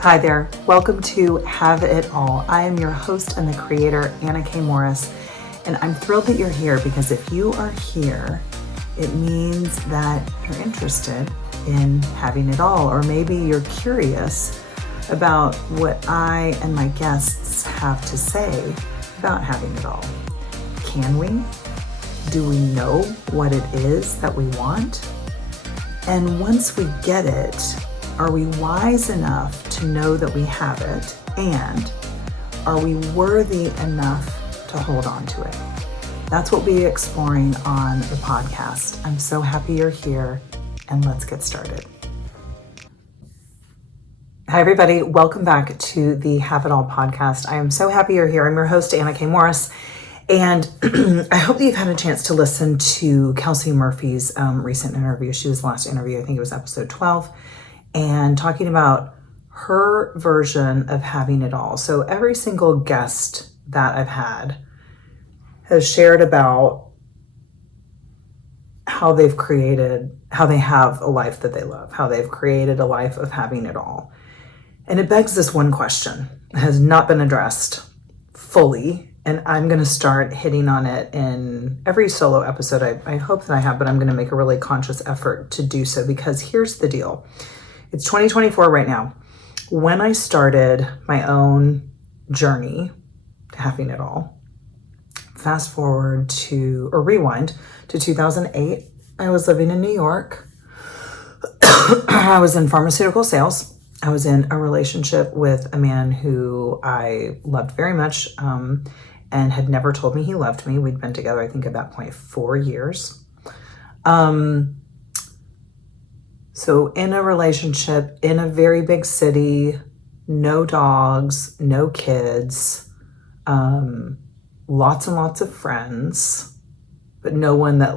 Hi there. Welcome to Have It All. I am your host and the creator, Anna K. Morris, and I'm thrilled that you're here because if you are here, it means that you're interested in having it all, or maybe you're curious about what I and my guests have to say about having it all. Can we? Do we know what it is that we want? And once we get it, are we wise enough to know that we have it? And are we worthy enough to hold on to it? That's what we'll be exploring on the podcast. I'm so happy you're here, and let's get started. Hi, everybody. Welcome back to the Have It All podcast. I am so happy you're here. I'm your host, Anna K. Morris. And I hope that you've had a chance to listen to Kelsey Murphy's recent interview. She was the last interview, I think it was episode 12. And talking about her version of having it all. So every single guest that I've had has shared about how they have a life that they love, how they've created a life of having it all. And it begs this one question that has not been addressed fully. And I'm going to start hitting on it in every solo episode. I hope that I have, but I'm going to make a really conscious effort to do so, because here's the deal. It's 2024 right now. When I started my own journey to having it all, fast forward to, or rewind to 2008, I was living in New York. I was in pharmaceutical sales. I was in a relationship with a man who I loved very much and had never told me he loved me. We'd been together, I think, at that point 4 years. So in a relationship, in a very big city, no dogs, no kids, lots and lots of friends, but no one that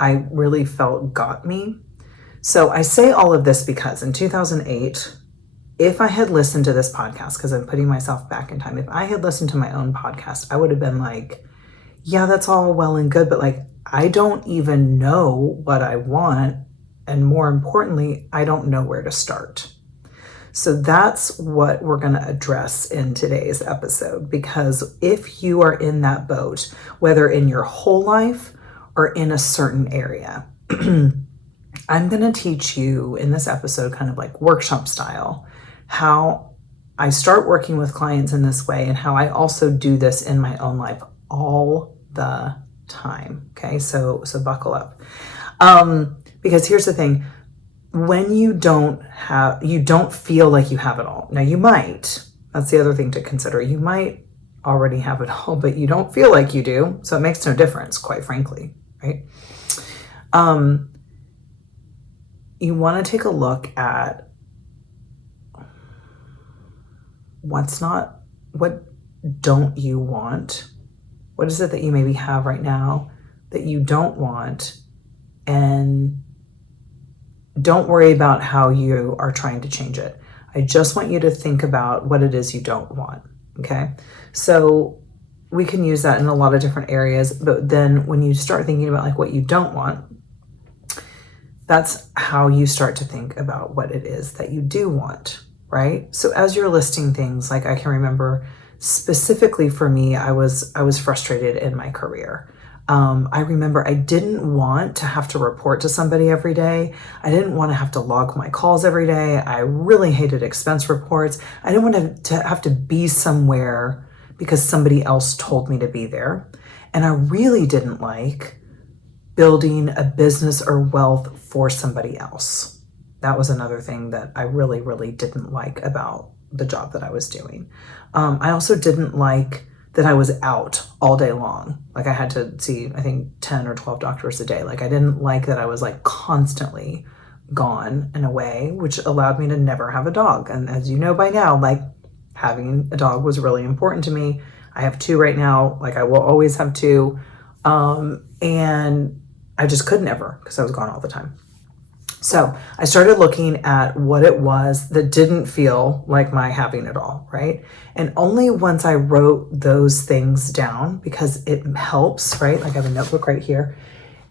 I really felt got me. So I say all of this because in 2008, if I had listened to this podcast, because I'm putting myself back in time, if I had listened to my own podcast, I would have been like, yeah, that's all well and good, but I don't even know what I want. And more importantly, I don't know where to start. So that's what we're going to address in today's episode, because if you are in that boat, whether in your whole life or in a certain area, I'm going to teach you in this episode, kind of like workshop style, how I start working with clients in this way and how I also do this in my own life all the time. Okay, so buckle up. Because here's the thing, when you don't feel like you have it all. Now you might, that's the other thing to consider. You might already have it all, but you don't feel like you do. So it makes no difference, quite frankly, right? You want to take a look at what don't you want? What is it that you maybe have right now that you don't want? And don't worry about how you are trying to change it. I just want you to think about what it is you don't want, okay? So we can use that in a lot of different areas, but then when you start thinking about what you don't want, that's how you start to think about what it is that you do want, right? So as you're listing things, I can remember specifically for me, I was frustrated in my career. I remember I didn't want to have to report to somebody every day. I didn't want to have to log my calls every day. I really hated expense reports. I didn't want to have to be somewhere because somebody else told me to be there. And I really didn't like building a business or wealth for somebody else. That was another thing that I really, really didn't like about the job that I was doing. I also didn't like that I was out all day long. I had to see, I think 10 or 12 doctors a day. I didn't like that I was constantly gone and away, which allowed me to never have a dog. And as you know by now, having a dog was really important to me. I have 2 right now. I will always have 2. And I just couldn't ever because I was gone all the time. So I started looking at what it was that didn't feel like my having it all, right? And only once I wrote those things down, because it helps, right? I have a notebook right here.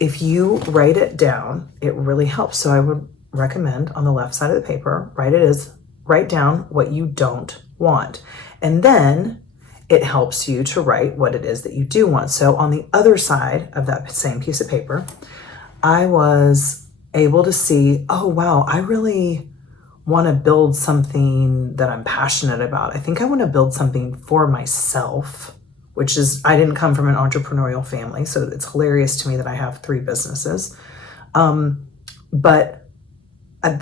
If you write it down, it really helps. So I would recommend on the left side of the paper, write down what you don't want. And then it helps you to write what it is that you do want. So on the other side of that same piece of paper, I was able to see, oh, wow, I really want to build something that I'm passionate about. I think I want to build something for myself, which is, I didn't come from an entrepreneurial family, so it's hilarious to me that I have 3 businesses. But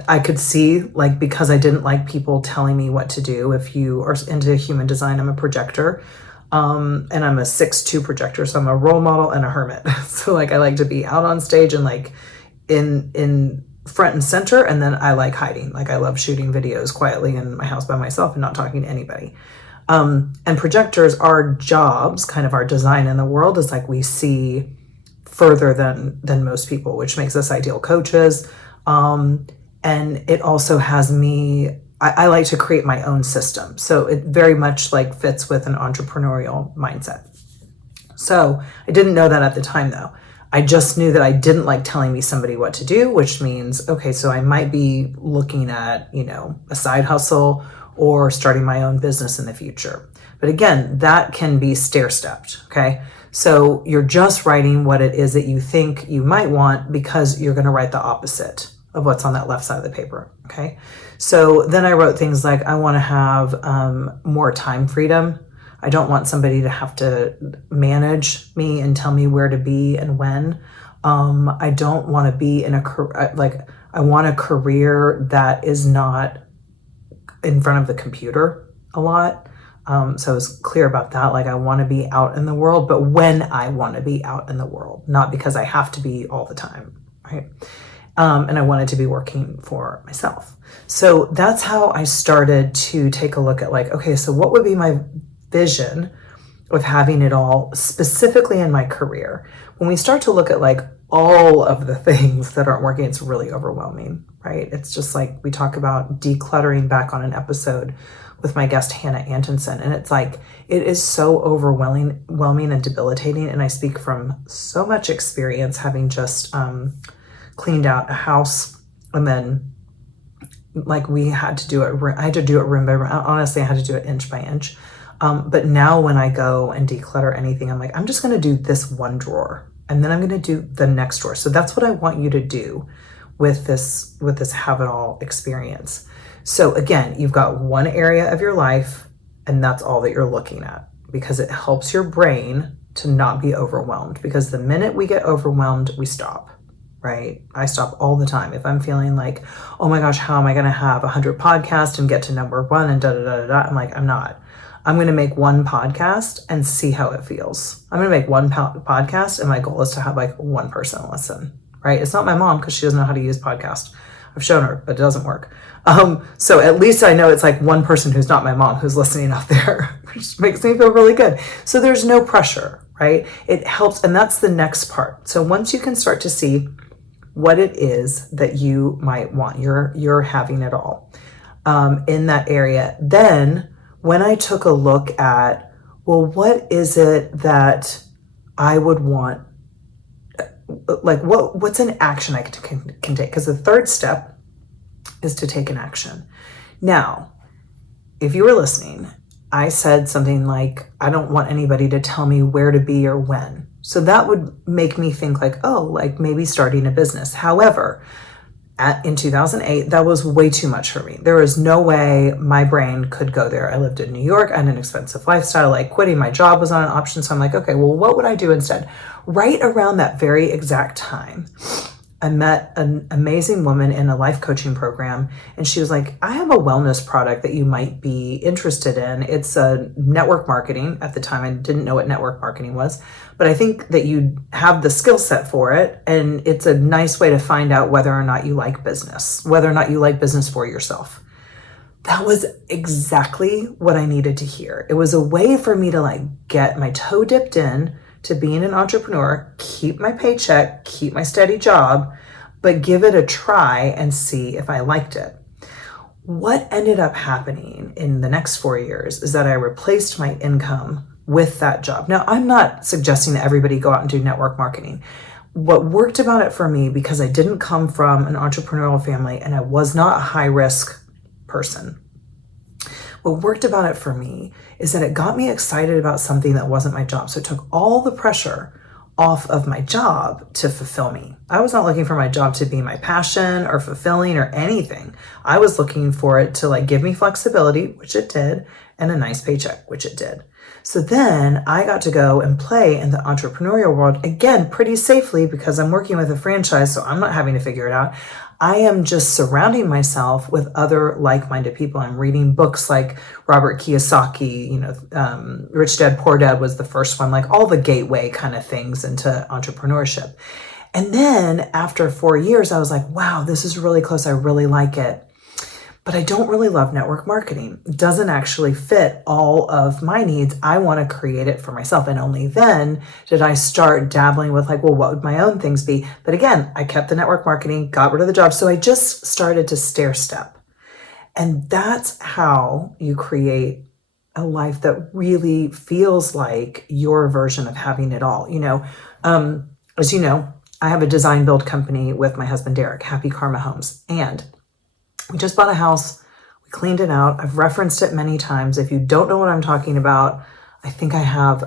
I could see, like, because I didn't like people telling me what to do. If you are into human design, I'm a projector, and I'm a 6'2" projector, so I'm a role model and a hermit. So like I like to be out on stage and like in front and center, and then I like hiding. Like I love shooting videos quietly in my house by myself and not talking to anybody. And projectors, our jobs, kind of our design in the world is like we see further than most people, which makes us ideal coaches. And it also has me, I like to create my own system. So it very much like fits with an entrepreneurial mindset. So I didn't know that at the time though. I just knew that I didn't like telling somebody what to do, which means, okay, so I might be looking at, a side hustle or starting my own business in the future. But again, that can be stair-stepped, okay? So you're just writing what it is that you think you might want because you're going to write the opposite of what's on that left side of the paper, okay? So then I wrote things like, I want to have more time freedom. I don't want somebody to have to manage me and tell me where to be and when. I don't want to be in I want a career that is not in front of the computer a lot. So I was clear about that. Like I want to be out in the world, but when I want to be out in the world, not because I have to be all the time, right? And I wanted to be working for myself. So that's how I started to take a look at like, okay, so what would be my vision of having it all specifically in my career? When we start to look at like all of the things that aren't working, it's really overwhelming, right? It's just like we talk about decluttering back on an episode with my guest, Hannah Antonsen. And it's like, it is so overwhelming and debilitating. And I speak from so much experience having just, cleaned out a house, and then like I had to do it room by room. Honestly, I had to do it inch by inch. But now when I go and declutter anything, I'm like, I'm just going to do this one drawer and then I'm going to do the next drawer. So that's what I want you to do with this have it all experience. So again, you've got one area of your life and that's all that you're looking at, because it helps your brain to not be overwhelmed, because the minute we get overwhelmed, we stop. Right? I stop all the time. If I'm feeling like, oh my gosh, how am I going to have 100 podcasts and get to number 1 and I'm like, I'm not. I'm going to make one podcast and see how it feels. I'm going to make one podcast and my goal is to have like one person listen, right? It's not my mom because she doesn't know how to use podcast. I've shown her, but it doesn't work. So at least I know it's like one person who's not my mom who's listening out there, which makes me feel really good. So there's no pressure, right? It helps. And that's the next part. So once you can start to see what it is that you might want, you're having it all in that area. Then when I took a look at, well, what is it that I would want? Like what's an action I can take? Because the third step is to take an action. Now, if you were listening, I said something like, I don't want anybody to tell me where to be or when. So that would make me think like, oh, like maybe starting a business. However, in 2008, that was way too much for me. There was no way my brain could go there. I lived in New York. I had an expensive lifestyle. Like quitting my job was not an option. So I'm like, okay, well, what would I do instead? Right around that very exact time, I met an amazing woman in a life coaching program, and she was like, I have a wellness product that you might be interested in. It's a network marketing. At the time, I didn't know what network marketing was, but I think that you have the skill set for it, and it's a nice way to find out whether or not you like business for yourself. That was exactly what I needed to hear. It was a way for me to like get my toe dipped in to being an entrepreneur, keep my paycheck, keep my steady job, but give it a try and see if I liked it. What ended up happening in the next 4 years is that I replaced my income with that job. Now, I'm not suggesting that everybody go out and do network marketing. what worked about it for me, because I didn't come from an entrepreneurial family and I was not a high risk person, what worked about it for me is that it got me excited about something that wasn't my job. So it took all the pressure off of my job to fulfill me. I was not looking for my job to be my passion or fulfilling or anything. I was looking for it to like give me flexibility, which it did, and a nice paycheck, which it did. So then I got to go and play in the entrepreneurial world again, pretty safely, because I'm working with a franchise. So I'm not having to figure it out. I am just surrounding myself with other like-minded people. I'm reading books like Robert Kiyosaki, Rich Dad, Poor Dad was the first one, like all the gateway kind of things into entrepreneurship. And then after 4 years, I was like, wow, this is really close. I really like it. But I don't really love network marketing. It doesn't actually fit all of my needs. I want to create it for myself. And only then did I start dabbling with like, well, what would my own things be? But again, I kept the network marketing, got rid of the job. So I just started to stair step. And that's how you create a life that really feels like your version of having it all. As you know, I have a design build company with my husband, Derek, Happy Karma Homes. And we just bought a house. We cleaned it out. I've referenced it many times. If you don't know what I'm talking about, I think I have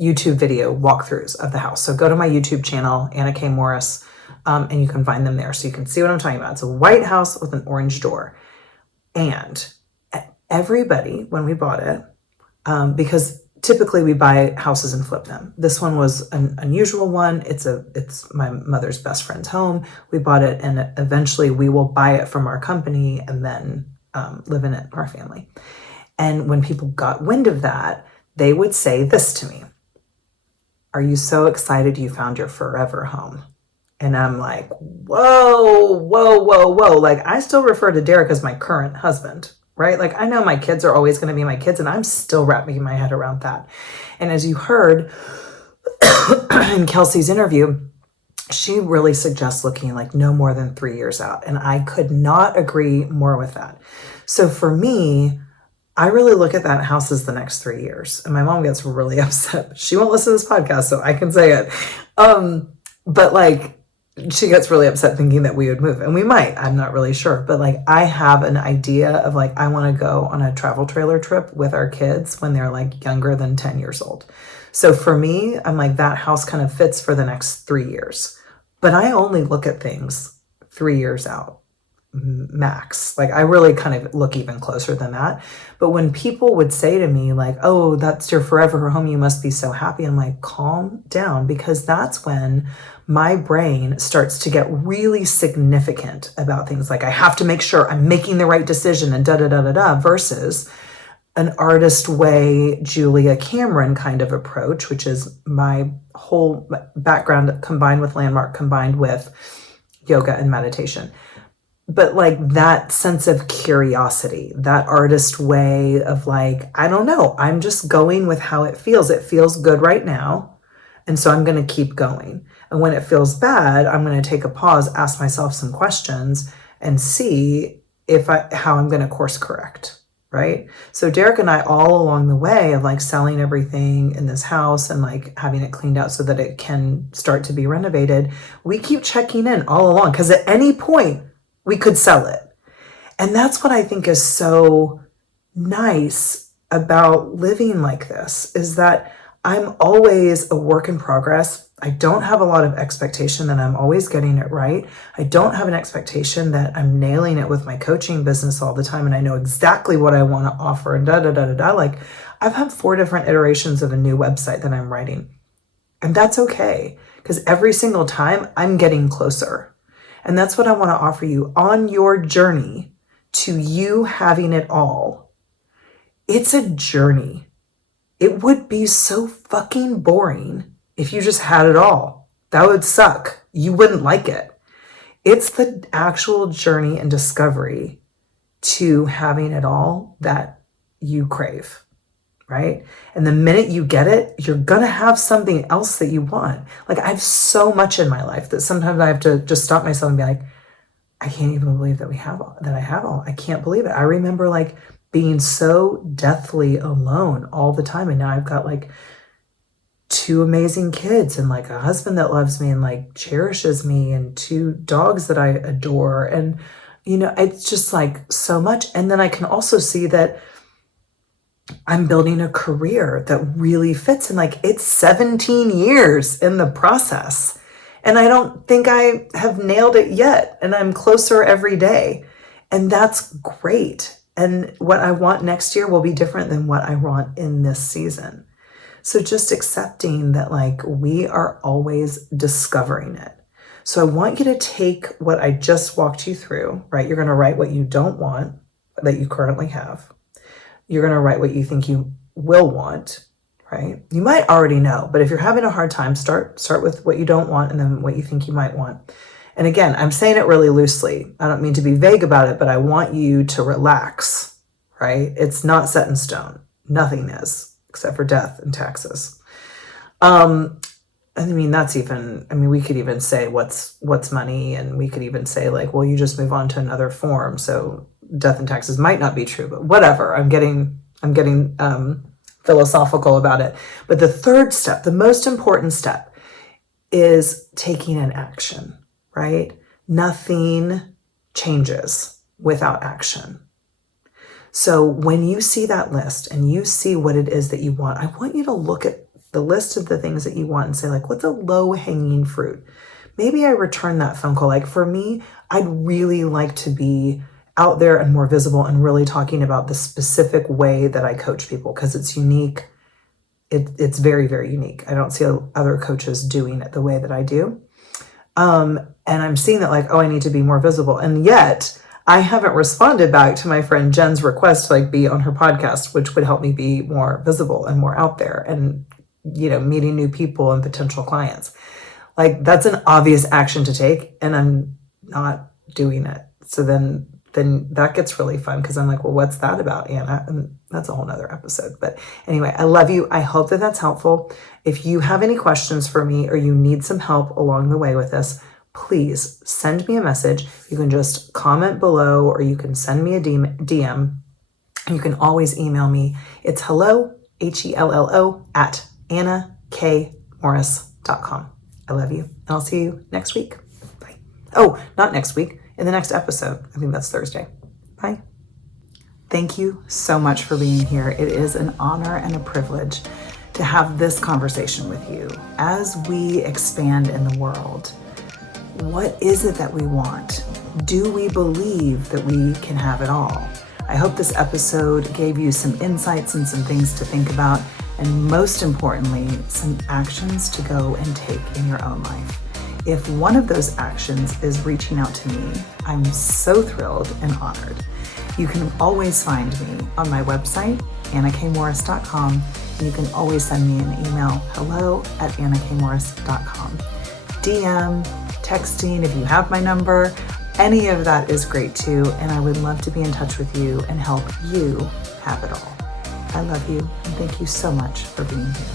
YouTube video walkthroughs of the house. So go to my YouTube channel, Anna K. Morris, and you can find them there. So you can see what I'm talking about. It's a white house with an orange door. And everybody, when we bought it, because typically we buy houses and flip them. This one was an unusual one. It's my mother's best friend's home. We bought it, and eventually we will buy it from our company and then live in it, our family. And when people got wind of that, they would say this to me: "Are you so excited you found your forever home?" And I'm like, whoa, whoa, whoa, whoa. Like, I still refer to Derek as my current husband, right? Like, I know my kids are always going to be my kids, and I'm still wrapping my head around that. And as you heard in Kelsey's interview, she really suggests looking like no more than 3 years out. And I could not agree more with that. So for me, I really look at that house as the next 3 years. And my mom gets really upset. She won't listen to this podcast, so I can say it. But like, she gets really upset thinking that we would move, and we might, I'm not really sure. But like, I have an idea of like, I want to go on a travel trailer trip with our kids when they're like younger than 10 years old. So for me, I'm like, that house kind of fits for the next 3 years, but I only look at things 3 years out max. Like, I really kind of look even closer than that. But when people would say to me like, oh, that's your forever home, you must be so happy, I'm like, calm down, because that's when my brain starts to get really significant about things like, I have to make sure I'm making the right decision and da da da da da, versus an artist way, Julia Cameron kind of approach, which is my whole background combined with Landmark, combined with yoga and meditation. But like, that sense of curiosity, that artist way of like, I don't know, I'm just going with how it feels. It feels good right now, and so I'm going to keep going. And when it feels bad, I'm going to take a pause, ask myself some questions, and see how I'm going to course correct, right? So Derek and I, all along the way of like selling everything in this house and like having it cleaned out so that it can start to be renovated, we keep checking in all along, because at any point we could sell it. And that's what I think is so nice about living like this, is that I'm always a work in progress. I don't have a lot of expectation that I'm always getting it right. I don't have an expectation that I'm nailing it with my coaching business all the time and I know exactly what I want to offer and da da da da da. Like, I've had 4 different iterations of a new website that I'm writing. And that's okay, because every single time I'm getting closer. And that's what I want to offer you on your journey to you having it all. It's a journey. It would be so fucking boring if you just had it all. That would suck. You wouldn't like it. It's the actual journey and discovery to having it all that you crave, right? And the minute you get it, you're going to have something else that you want. Like, I have so much in my life that sometimes I have to just stop myself and be like, I can't even believe that I have all. I can't believe it. I remember like being so deathly alone all the time. And now I've got like 2 amazing kids and like a husband that loves me and like cherishes me and 2 dogs that I adore. And, it's just like so much. And then I can also see that I'm building a career that really fits, and like it's 17 years in the process. And I don't think I have nailed it yet. And I'm closer every day. And that's great. And what I want next year will be different than what I want in this season. So just accepting that like we are always discovering it. So I want you to take what I just walked you through, right? You're going to write what you don't want that you currently have. You're going to write what you think you will want, right? You might already know, but if you're having a hard time, start with what you don't want and then what you think you might want. And again, I'm saying it really loosely. I don't mean to be vague about it, but I want you to relax, right? It's not set in stone. Nothing is, except for death and taxes. We could even say what's money, and we could even say like, well, you just move on to another form. So death and taxes might not be true, but whatever. I'm getting philosophical about it. But the third step, the most important step, is taking an action, right? Nothing changes without action. So when you see that list and you see what it is that you want, I want you to look at the list of the things that you want and say like, what's a low hanging fruit? Maybe I return that phone call. Like for me, I'd really like to be out there and more visible and really talking about the specific way that I coach people because it's unique. It's very, very unique. I don't see other coaches doing it the way that I do. And I'm seeing that like, I need to be more visible. And yet I haven't responded back to my friend Jen's request to like be on her podcast, which would help me be more visible and more out there and, meeting new people and potential clients. Like that's an obvious action to take and I'm not doing it. So then that gets really fun because I'm like, well, what's that about, Anna? And that's a whole nother episode. But anyway, I love you. I hope that that's helpful. If you have any questions for me or you need some help along the way with this, please send me a message. You can just comment below or you can send me a DM. You can always email me. It's hello, HELLO, at AnnaKMorris.com. I love you. And I'll see you next week. Bye. Oh, not next week. In the next episode. I think that's Thursday. Bye. Thank you so much for being here. It is an honor and a privilege to have this conversation with you. As we expand in the world, what is it that we want? Do we believe that we can have it all? I hope this episode gave you some insights and some things to think about, and most importantly, some actions to go and take in your own life. If one of those actions is reaching out to me, I'm so thrilled and honored. You can always find me on my website, AnnaKMorris.com, and you can always send me an email, hello@AnnaKMorris.com. DM, texting, if you have my number, any of that is great too, and I would love to be in touch with you and help you have it all. I love you, and thank you so much for being here.